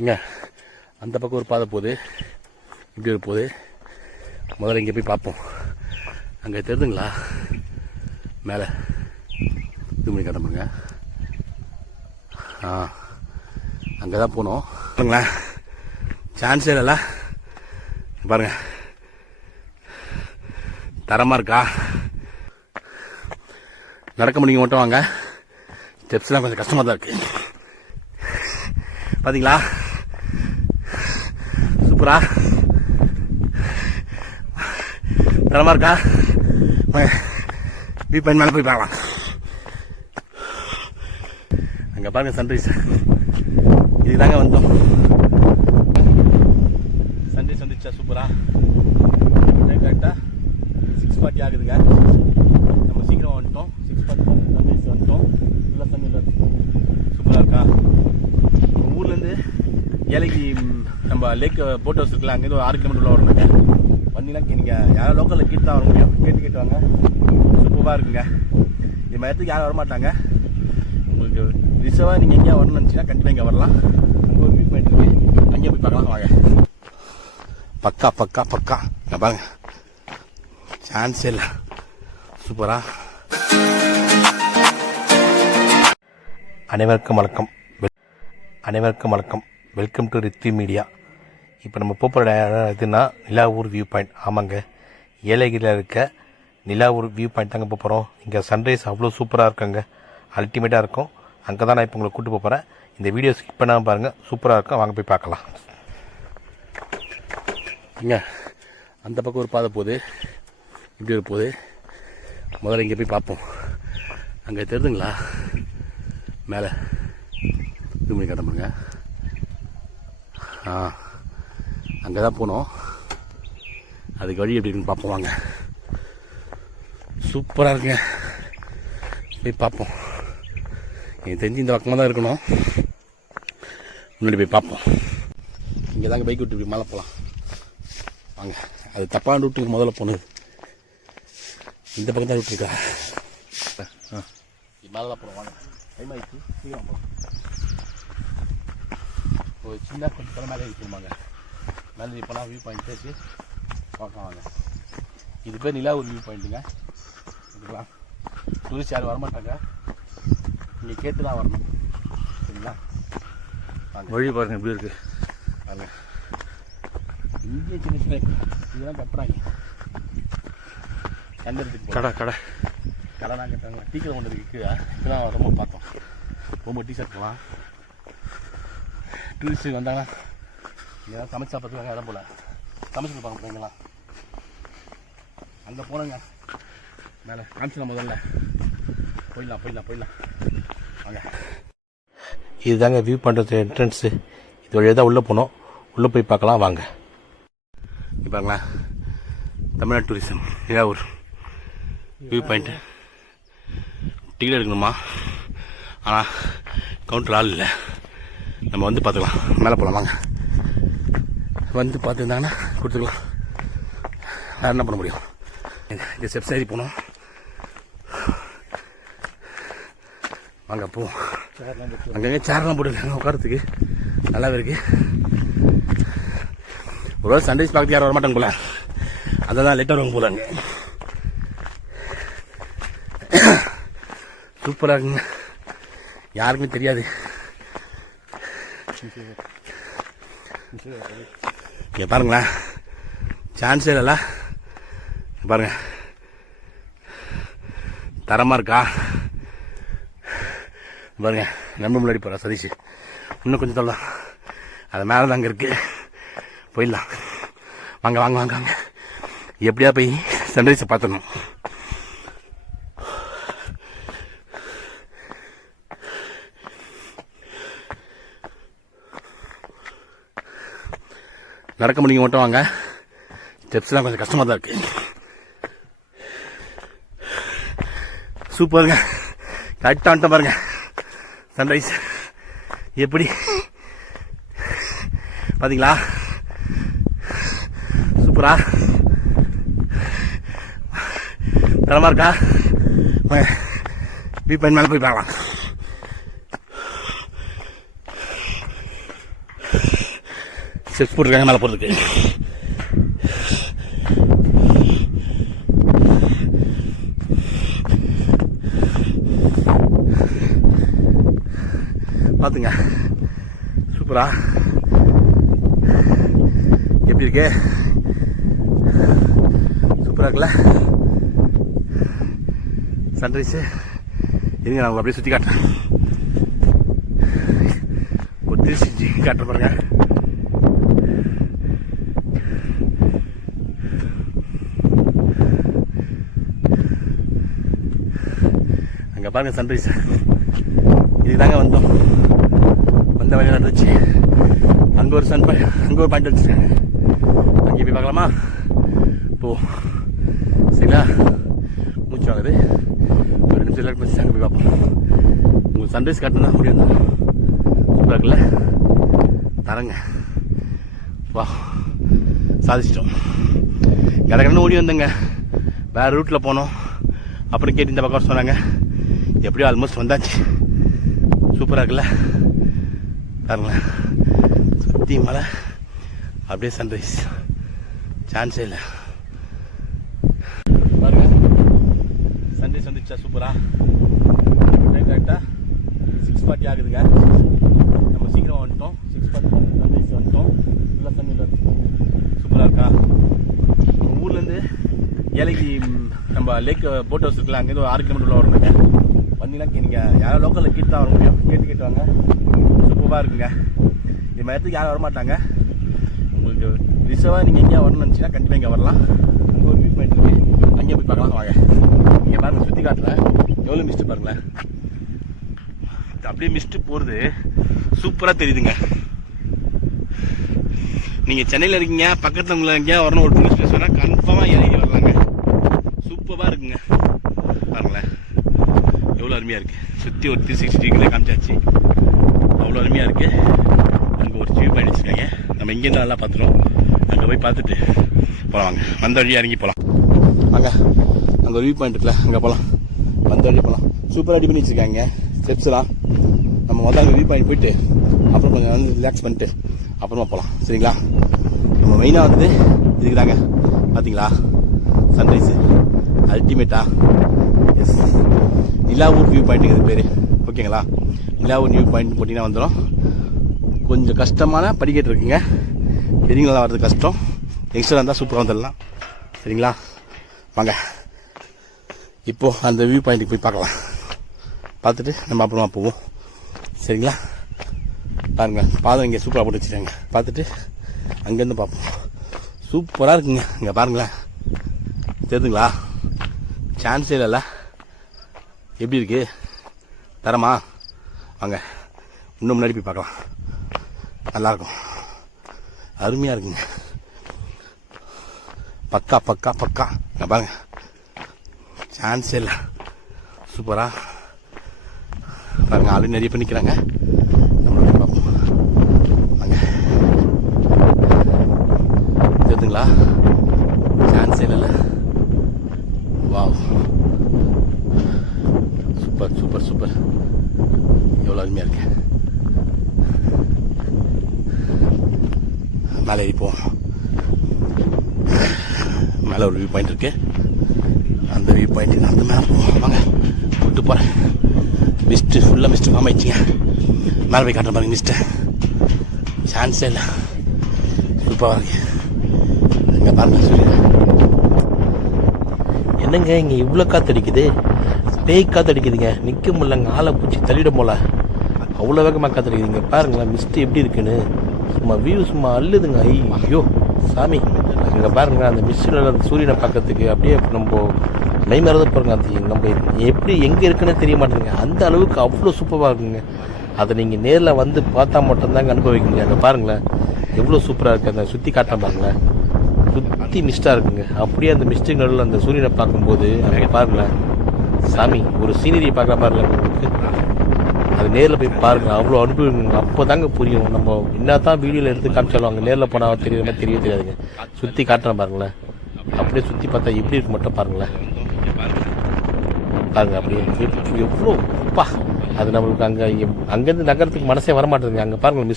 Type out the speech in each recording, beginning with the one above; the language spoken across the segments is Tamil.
இங்கே அந்த பக்கம் ஒரு பாதை போகுது, இப்படி ஒரு போகுது. முதல்ல இங்கே போய் பார்ப்போம். அங்கே தெரியுதுங்களா மேலே இது பண்ணி கிடம்புங்க. அங்கே தான் போகணும். பாருங்களேன், சான்ஸே இல்லைல்ல. பாருங்க, தரமாக இருக்கா. நடக்க முடியும் மட்டும் வாங்க. ஸ்டெப்ஸ்லாம் கொஞ்சம் கஷ்டமாக தான் இருக்கு. பார்த்தீங்களா, சூப்பரா தரமாக இருக்கா. வியூ பாயிண்ட் மேலே போய் பார்க்கலாம். அங்கே பாருங்க சன்ரைஸ். இதுதாங்க வந்தோம். சன்ரைஸ் வந்துச்சா சூப்பரா. கரெக்டாக 6:40 ஆகுதுங்க. நம்ம சீக்கிரமாக வந்துட்டோம். 6:40 சன்ரைஸ் வந்துட்டோம். நல்லா சன்ரைஸ் சூப்பராக இருக்கா. ஊர்லேருந்து ஏழைக்கு நம்ம லேக் போட் ஹவுஸ் இருக்குல்ல, அங்கேருந்து ஒரு 6 கிலோமீட்டர் உள்ள வரணுங்க. வந்தீங்கன்னா நீங்கள் யாரும் லோக்கலில் கேட்டு தான் வர முடியும். கேட்டு வாங்க. சூப்பராக இருக்குங்க. இது மாதிரி இடத்துக்கு யாரும் வரமாட்டாங்க. உங்களுக்கு ரிசர்வாக நீங்கள் எங்கேயா வரணும்னு நினச்சிங்கன்னா கண்டிப்பாக இங்கே வரலாம். அங்கே ஒரு வியூ பாயிண்ட் இருக்குது, அங்கேயே போய் பார்க்கலாம் வாங்க. பக்கா பக்கா பக்கா. இங்கே பாருங்க, சான்ஸே இல்லை. சூப்பரா. அனைவருக்கும் வணக்கம். Welcome to Rithvi media. இப்போ நம்ம போகிற இடம் எதுன்னா நிலாவூர் வியூ பாயிண்ட். ஆமாங்க, ஏலகிரியில் இருக்க நிலாவூர் வியூ பாயிண்ட் தாங்க போகிறோம். இங்கே சன்ரைஸ் அவ்வளோ சூப்பராக இருக்குங்க, அல்டிமேட்டாக இருக்கும். அங்கே தான் நான் இப்போ உங்களை கூப்பிட்டு போகிறேன். இந்த வீடியோ ஸ்கிப் பண்ணாமல் பாருங்கள், சூப்பராக இருக்கும். வாங்க போய் பார்க்கலாம். இங்கே அந்த பக்கம் ஒரு பாதை போகுது, இப்படி ஒரு போகுது. முதல்ல இங்கே போய் பார்ப்போம். அங்கே தெரியுதுங்களா மேலே இது பண்ணி கிடம்புங்க. அங்கே தான் போனோம். அதுக்கு வழி எப்படி இருக்குன்னு பார்ப்போம் வாங்க. சூப்பராக இருக்குங்க, போய் பார்ப்போம். எனக்கு தெரிஞ்சு இந்த பக்கமாக தான் இருக்கணும். முன்னாடி போய் பார்ப்போம். இங்கே தாங்க பைக் விட்டு இப்படி மேலே போகலாம் வாங்க. அது தப்பான ரூட்டுக்கு முதல்ல போனது. இந்த பக்கம் தான் விட்டுருக்கா. மேலே தான் போகலாம் வாங்க. டைம் ஆகிடுச்சு, சீக்கிரம் போகலாம். ஒரு சின்ன கொஞ்சம் மேலே இருக்குமாங்க. மேலே இப்போலாம் வியூ பாயிண்ட் பேசி பார்க்கலாம் வாங்க. இது பேர் நிலாவூர் வியூ பாயிண்ட்டுங்க. இதுக்கெல்லாம் டூரிஸ்ட் யாரும் வரமாட்டாங்க, நீங்கள் கேட்டு தான் வரணும். சரிங்களா, வழி பாருங்கள் எப்படி இருக்குது பாருங்க. இங்கே சின்ன சின்ன இதெல்லாம் கட்டுறாங்க. தங்குறதுக்கு கடை தான் கட்டுறாங்க. டீக்கடை ஒன்று இருக்குது. இப்போதான் ரொம்ப பார்த்தோம். ரொம்ப டீஷர்ட் போகலாம். டூரிஸ்ட்டு வந்தாங்கன்னா இங்கே தான் சமைச்சு சாப்பிட்றதுக்கு இடம் போல் சமைச்சு கொடுப்பாங்க பிள்ளைங்களாம். அங்கே போனோங்க மேலே காமிச்சிடலாம். முதல்ல போயிடலாம் வாங்க. இதுதாங்க வியூ பண்ணுறது என்ட்ரன்ஸு. இது வழியாக தான் உள்ளே போனோம். உள்ளே போய் பார்க்கலாம் வாங்க. இப்போ பாருங்களேன், Tamil Nadu tourism Nilavoor view point. Ticket எடுக்கணுமா? ஆனால் கவுண்டர் ஆள் இல்லை. நம்ம வந்து பார்த்துக்கலாம். மேலே போகலாம் வாங்க. வந்து பார்த்துருந்தாங்கன்னா கொடுத்துக்கலாம். வேறு என்ன பண்ண முடியும்? இந்த ஸ்டெப்ஸ் ஏறி போகணும் வாங்க. போவோம். அங்கங்கே சேர்லாம் போட்டுருக்காங்க உட்காரத்துக்கு, நல்லாவே இருக்குது. ஒரு வேளை சன்ரைஸ் பார்க்கறது யாரும் வரமாட்டாங்க போல, அதான் லேட்டாக வருவாங்க போல. அங்கே சூப்பராக இருக்குங்க, யாருக்குமே தெரியாது. இங்கே பாருங்களேன், சான்ஸே இல்லைல்ல. பாருங்க, தரமாக இருக்கா. பாருங்க, நம்ம முன்னாடி போகிறோம் சதீஷ். இன்னும் கொஞ்சம் சொல்லலாம், அது மேலே தான் அங்கே இருக்குது. போயிடலாம் வாங்க வாங்க வாங்க வாங்க. எப்படியா போய் சன்ரைஸை பார்த்துடணும். நடக்க முடியும் மட்டும் வாங்க. ஸ்டெப்ஸ்லாம் கொஞ்சம் கஷ்டமாக தான் இருக்குது. சூப்பருங்க, கரெக்டாக வந்துட்டோம் பாருங்க. சன்ரைஸ் எப்படி பார்த்தீங்களா? சூப்பரா தரமாக இருக்கா. வியூ பாயிண்ட் மேலே போய் பார்க்கலாம். ஸ்டெப்ஸ் போட்டிருக்காங்க மேலே போகிறதுக்கு. பார்த்துங்க சூப்பரா எப்படி இருக்கு? சூப்பராக இருக்குல்ல சன்ரைஸு. இருங்க நான் அப்படியே சுற்றி காட்டுறேன். ஒரு 360 காட்டுற பாருங்க. அங்கே பாருங்க சன்ரைஸ். இதுக்கு தாங்க வந்தோம். வந்த வழி நடந்துச்சு. அங்கே ஒரு அங்கே ஒரு பாயிண்ட் வச்சுருக்காங்க. அங்கே போய் பார்க்கலாமா? போ சரிங்களா? மூச்சு வாங்குது. ஒரு நிமிஷம் எல்லாரும் பற்றி அங்கே போய் பார்ப்போம். உங்களுக்கு சன்ரைஸ் காட்டணும் அப்படி வந்தோம். சூப்பராக இருக்குல்ல? தரங்க வா சாதிச்சிட்டோம். கடற்கடன்னு ஓடி வந்தேங்க. வேறு ரூட்டில் போனோம். அப்புறம் கேட்டு இந்த பக்கம் சொன்னாங்க. எப்படியோ ஆல்மோஸ்ட் வந்தாச்சு. சூப்பராக இருக்குல்ல? பாருங்களேன் சுற்றி மலை அப்படியே சன்ரைஸ். சான்ஸே இல்லை. பாருங்க சன்ரைஸ் வந்துச்சா சூப்பரா. கரெக்டாக 6:40 ஆகுதுங்க. நம்ம சீக்கிரம் வந்துட்டோம். 6:40 சன்ரைஸ் வந்துட்டோம். ஃபுல்லாக சன்னில் சூப்பராக இருக்கா? நம்ம ஊர்லேருந்து ஏழைக்கு நம்ம லேக் போட் ஹவுஸ் இருக்குல்ல, அங்கேருந்து ஒரு 6 கிலோமீட்டர் வரணுங்க. வந்தீங்கன்னா நீங்கள் யாராவது லோக்கலில் கேட்டு தான் வர முடியும். கேட்டு வாங்க. சூப்பராக இருக்குங்க. இது மாதிரி இடத்துக்கு யாரும் வரமாட்டாங்க. உங்களுக்கு ரிசர்வாக நீங்கள் எங்கேயா வரணும்னு நினச்சிங்கன்னா கண்டிப்பாக இங்கே வரலாம். அங்கே ஒரு வியூ பாயிண்ட் இருக்குது. அங்கே போய் பார்க்கலாம் வாங்க. இங்கே பாருங்கள் சுற்றி காட்டுறேன். எவ்வளோ மிஸ்ட்டு பாருங்களேன். அப்படியே மிஸ்ட்டு போகிறது சூப்பராக தெரியுதுங்க. நீங்கள் சென்னையில் இருக்கீங்க, பக்கத்தில் உங்களை எங்கேயா வரணும் ஒரு டூரிஸ்ட் பிளேஸ் வேணால் கன்ஃபார்மாக இறங்கி வரலாங்க. சூப்பராக இருக்குங்க. பாருங்களேன் எவ்வளோ அருமையாக இருக்குது. சுற்றி ஒரு 360 டிகிரியில் காமிச்சாச்சு. அவ்வளோ அருமையாக இருக்குது. அங்கே ஒரு வியூ பாயிண்ட் வச்சுருக்காங்க. நம்ம இங்கேருந்து நல்லா பார்த்துருவோம். அங்கே போய் பார்த்துட்டு போகலாம் வாங்க. வந்த வழியாக இறங்கி போகலாம் வாங்க. அங்கே ஒரு வியூ பாயிண்ட் இருக்குல்ல, அங்கே போகலாம். வந்த வழியாக போகலாம். சூப்பராக ரெடி பண்ணி வச்சுருக்காங்க ஸ்டெப்ஸ்லாம். நம்ம முதல்ல அங்கே வியூ பாயிண்ட் போயிட்டு அப்புறம் கொஞ்சம் வந்து ரிலாக்ஸ் பண்ணிட்டு அப்புறமா போகலாம் சரிங்களா? நம்ம மெயினாக வந்து இதுக்கு தாங்க. பார்த்தீங்களா சன்ரைஸு அல்டிமேட்டா. எஸ் நிலாவூர் வியூ பாயிண்ட்டுங்கிறது பேர். ஓகேங்களா? நிலாவூர் வியூ பாயிண்ட் போட்டிங்கன்னா வந்துடும். கொஞ்சம் கஷ்டமான படிக்கட்டு இருக்குங்க. பெரியங்களா வர்றது கஷ்டம். யங்ஸ்டராக இருந்தால் சூப்பராக வந்துடலாம் சரிங்களா? வாங்க இப்போது அந்த வியூ பாயிண்ட்டுக்கு போய் பார்க்கலாம். பார்த்துட்டு நம்ம அப்புறமா போவோம் சரிங்களா? பாருங்கள் பாதம் இங்கே சூப்பராக போட்டு வச்சுருக்காங்க. பார்த்துட்டு அங்கேருந்து பார்ப்போம். சூப்பராக இருக்குங்க. இங்கே பாருங்களேன் தெரியுதுங்களா? சான்ஸே இல்லைல்ல? எப்படி இருக்கு தரமா? வாங்க இன்னும் முன்னாடி போய் பார்க்கலாம். நல்லாயிருக்கும். அருமையாக இருக்குங்க. பக்கா பக்கா பக்கா. இங்கே பாருங்க சான்ஸே இல்லை. சூப்பராக பாருங்க. ஆளு நிறைய பேர் நிற்கிறாங்க. நம்மளோட பார்ப்போம் வாங்க. தெரியுதுங்களா? சான்ஸே இல்லைல்ல? Wow super super super. எவ்வளோ அருமையாக இருக்கு. மேலே ஏறிப்போம். மேலே ஒரு வியூ பாயிண்ட் இருக்கு. அந்த வியூ பாயிண்ட் அந்த மேலே போவோம் வாங்க. கூப்பிட்டு போகிறேன். மிஸ்ட்டு ஃபுல்லாக மிஸ்ட்டு ஃபார்ம் ஆயிடுச்சிங்க. மேலே போய் காட்டுற பாருங்க மிஸ்ட்டு. சான்ஸே இல்லை. சூப்பராக இருக்கு. இங்கே பாருங்க சொல்லுங்கள். என்னங்க இங்கே இவ்வளோ காற்றடிக்குது? பேய் காற்றடிக்குதுங்க. நிற்க முடியலங்க. ஆளை பூச்சி தள்ளிட போல அவ்வளோ வேகமாக காற்றடிக்குதுங்க. பாருங்களேன் மிஸ்ட்டு எப்படி இருக்குன்னு. சும்மா வியூ சும்மா அள்ளுதுங்க. ஐயோ சாமி. இங்கே பாருங்க அந்த மிஸ்டில் அந்த சூரியனை பார்க்கறதுக்கு அப்படியே நம்ம மெய்மறந்து பாருங்க. அது நம்ம எப்படி எங்கே இருக்குன்னு தெரிய மாட்டேங்குங்க. அந்த அளவுக்கு அவ்வளோ சூப்பராக இருக்குங்க. அதை நீங்கள் நேரில் வந்து பார்த்தா மட்டும்தாங்க அனுபவிக்க முடியும். அங்கே பாருங்களேன் எவ்வளோ சூப்பராக இருக்குது. அந்த சுற்றி காட்ட பாருங்களேன். சுற்றி மிஸ்டாக இருக்குங்க. அப்படியே அந்த மிஸ்டுக்கு நடுவில் அந்த சூரியனை பார்க்கும்போது அங்கே பாருங்களேன் சாமி ஒரு சீனரியை பார்க்குற பாருங்க. உங்களுக்கு அது நேரில் போய் பாருங்க. அவ்வளோ அனுபவிங்க. அப்போ தாங்க புரியும். நம்ம என்ன தான் வீடியோவில் எடுத்து காமிச்சாலும் அங்கே நேரில் போனால் தெரியுற மாதிரி தெரியவே தெரியாதுங்க. சுற்றி காட்டுறேன் பாருங்களேன். அப்படியே சுற்றி பார்த்தா எப்படி இருக்கு மட்டும் பாருங்களேன். பாருங்க அப்படியே எவ்வளோ அப்பா அது நம்மளுக்கு அங்கேருந்து நகரத்துக்கு மனசே வரமாட்டேங்குங்க. அங்கே பாருங்கள்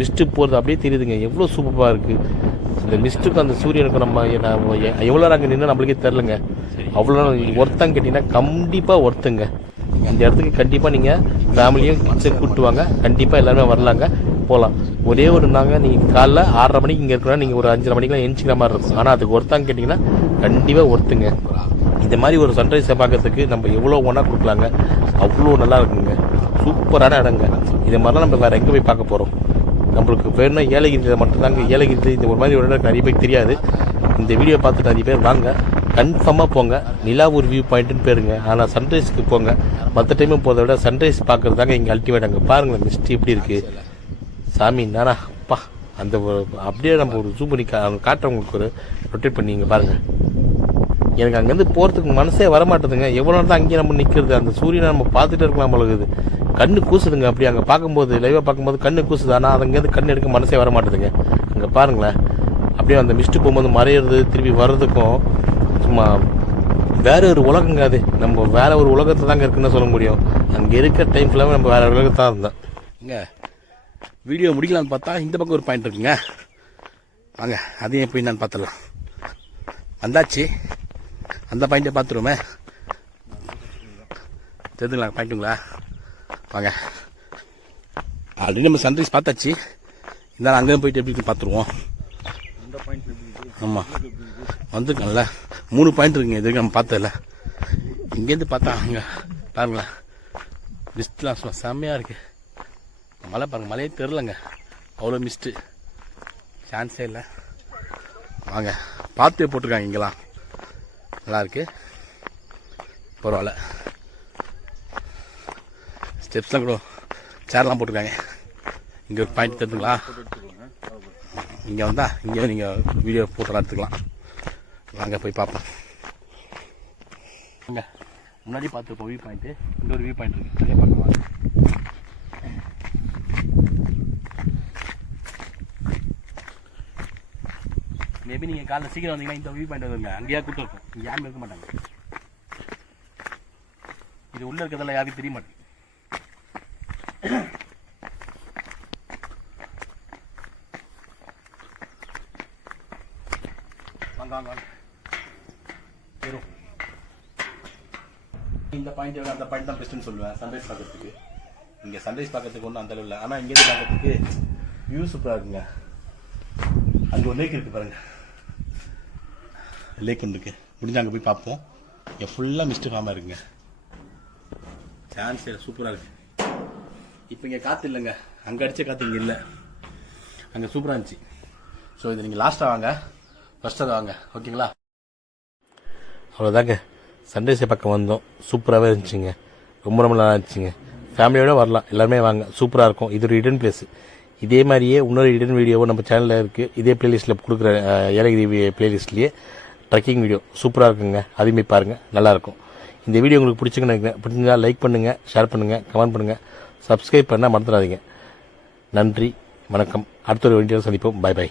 மிஸ்ட்டு போகிறது அப்படியே தெரியுதுங்க. எவ்வளோ சூப்பராக இருக்குது இந்த மிஸ்ட்டுக்கும் அந்த சூரியனுக்கும். நம்ம எவ்வளோ அங்கே நின்று நம்மளுக்கே தெரிலங்க. அவ்வளோ ஒருத்தங்க கேட்டிங்கன்னா கண்டிப்பாக ஒருத்தங்க. இந்த இடத்துக்கு கண்டிப்பாக நீங்கள் ஃபேமிலியும் கிட்ஸை கூப்பிட்டு வாங்க. கண்டிப்பாக எல்லாருமே வரலாங்க, போகலாம். ஒரே ஒரு நாங்கள் நீங்கள் காலைல 6:30 மணிக்கு இங்கே இருக்கணும், நீங்கள் ஒரு 5:30 மணிக்கெலாம் எந்திக்கிற மாதிரி இருக்கும். ஆனால் அதுக்கு ஒருத்தாங்க கேட்டிங்கன்னா கண்டிப்பாக ஒருத்துங்க. இந்த மாதிரி ஒரு சன்ரைஸை பார்க்கறதுக்கு நம்ம எவ்வளோ ஒன்றா கொடுக்கலாங்க. அவ்வளோ நல்லா இருக்குங்க, சூப்பரான இடங்க. இதை மாதிரிலாம் நம்ம வேறு எங்கே போய் பார்க்க போகிறோம்? நம்மளுக்கு வேணும்னா ஏலகிரியில் மட்டும்தாங்க. ஏலகிரி இந்த ஒரு மாதிரி ஒரு இடம் நிறைய பேர் தெரியாது. இந்த வீடியோ பார்த்துட்டு நிறைய பேர் வாங்க, கன்ஃபார்மாக போங்க. நிலாவூர் வியூ பாயிண்ட்டுன்னு பேருங்க. ஆனால் சன்ரைஸ்க்கு போங்க. மற்ற டைமும் போகிறத விட சன்ரைஸ் பார்க்குறது தாங்க இங்கே அல்டிமேட். அங்கே பாருங்களேன் மிஸ்ட் எப்படி இருக்குது சாமி. நானா அப்பா அந்த அப்படியே நம்ம ஒரு ஜூம் பண்ணி காட்டுறவங்களுக்கு ஒரு ரொட்டேட் பண்ணி இங்கே பாருங்கள். எனக்கு அங்கேருந்து போகிறதுக்கு மனசே வரமாட்டேதுங்க. எவ்வளோ நேரம் தான் அங்கேயே நம்ம நிற்கிறது? அந்த சூரியனை நம்ம பார்த்துட்டே இருக்கலாம் பழகுது. கண்ணு கூசுதுங்க. அப்படி அங்கே பார்க்கும்போது லைவாக பார்க்கும்போது கண்ணு கூசுது. ஆனால் அது அங்கேருந்து கண் எடுக்க மனசே வரமாட்டேதுங்க. அங்கே பாருங்களேன் அப்படியே அந்த மிஸ்ட்டு போகும்போது மறையிறது திருப்பி வர்றதுக்கும் சும்மா வேற ஒரு உலகங்க. அது நம்ம வேற ஒரு உலகத்தை தாங்க இருக்குன்னு சொல்ல முடியும். அங்கே இருக்கிற டைம் ஃபுல்லாக நம்ம வேற உலகத்தான் இருந்தோம். இங்கே வீடியோ முடிக்கலான்னு பார்த்தா இந்த பக்கம் ஒரு பாயிண்ட் இருக்குங்க. வாங்க அதையும் போய் நான் பார்த்துடலாம். வந்தாச்சு, அந்த பாயிண்ட்டை பார்த்துருவோமே. தெரிஞ்சுங்களா பாயிண்ட்டுங்களா? வாங்க ஆல்ரெடி நம்ம சன்ரைஸ் பார்த்தாச்சு. இருந்தாலும் அங்கே போயிட்டு எப்படி பார்த்துருவோம். ஆமாம் வந்துருக்கோம்ல, 3 பாயிண்ட் இருக்குங்க இது வரைக்கும் நம்ம பார்த்ததில்ல. இங்கேருந்து பார்த்தா அங்கே பாருங்களேன் மிஸ்ட்லாம் சும்மா செம்மையாக இருக்குது. மழை பாருங்கள், மழையே தெரிலங்க, அவ்வளோ மிஸ்ட்டு, சான்ஸே இல்லை. வாங்க பார்த்து போட்டிருக்காங்க இங்கெல்லாம், நல்லாயிருக்கு, பரவாயில்ல. ஸ்டெப்ஸ்லாம் கூட சேர்லாம் போட்டிருக்காங்க. இங்கே ஒரு பாயிண்ட் தெரிஞ்சுங்களா? இங்கே வந்தால் இங்கே நீங்கள் வீடியோ போட்டோலாம் எடுத்துக்கலாம். வாங்க போய் பார்ப்போம். வாங்க முன்னாடி பார்த்துருப்போம் வியூ பாயிண்ட்டு. இங்கே ஒரு வியூ பாயிண்ட் இருக்குது, அதே பார்க்கலாம். மேபி நீங்கள் காலைல சீக்கிரம் வந்தீங்கன்னா இந்த வியூ பாயிண்ட் வருங்க. அங்கேயா கூட்டம் இருக்கும், இங்கே யாருமே இருக்க மாட்டாங்க. இது உள்ளே இருக்கிறதெல்லாம் யாருக்கும் தெரிய மாட்டேங்குது. இந்த பாயிண்ட் விட அந்த பாயிண்ட் தான் பெஸ்ட்னு சொல்லுவேன் சன்ரைஸ் பார்க்கறதுக்கு. இங்கே சன்ரைஸ் பார்க்கறதுக்கு ஒன்றும் அந்த அளவு இல்லை, ஆனால் இங்கேருந்து பார்க்கறதுக்கு வியூ சூப்பராக இருக்குங்க. அங்கே ஒரு லேக் இருக்குது பாருங்க, லேக் ஒன்று இருக்குது. முடிஞ்சு அங்கே போய் பார்ப்போம். இங்கே ஃபுல்லாக மிஸ்ட் ஃபார்மாக இருக்குங்க, சான்ஸ் சூப்பராக இருக்குது. இப்போ இங்கே காற்று இல்லைங்க, அங்கே அடித்த காற்று இங்கே இல்லை, அங்கே சூப்பராக இருந்துச்சு. ஸோ இது நீங்கள் லாஸ்ட்டாக வாங்க, ஃபஸ்ட்டாக வாங்க, ஓகேங்களா? அவ்வளோதாங்க, சன்ரைஸை பக்கம் வந்தோம், சூப்பராகவே இருந்துச்சுங்க, ரொம்ப ரொம்ப நல்லா இருந்துச்சுங்க. ஃபேமிலியோட வரலாம், எல்லாருமே வாங்க, சூப்பராக இருக்கும். இது ஒரு ஹிடன் பிளேஸ். இதே மாதிரியே இன்னொரு ஹிடன் வீடியோவும் நம்ம சேனலில் இருக்குது. இதே பிளேலிஸ்ட்டில் கொடுக்குற ஏலகிரி பிளேலிஸ்ட்லேயே ட்ரெக்கிங் வீடியோ சூப்பராக இருக்குங்க, அதையுமே பாருங்கள், நல்லாயிருக்கும். இந்த வீடியோ உங்களுக்கு பிடிச்சிங்கன்னு நினைக்கிறேன். பிடிச்சிருந்தா லைக் பண்ணுங்கள், ஷேர் பண்ணுங்கள், கமெண்ட் பண்ணுங்கள், சப்ஸ்கிரைப் பண்ணால் மறந்துடாதீங்க. நன்றி, வணக்கம். அடுத்த ஒரு வீடியோவில் சந்திப்போம். Bye by.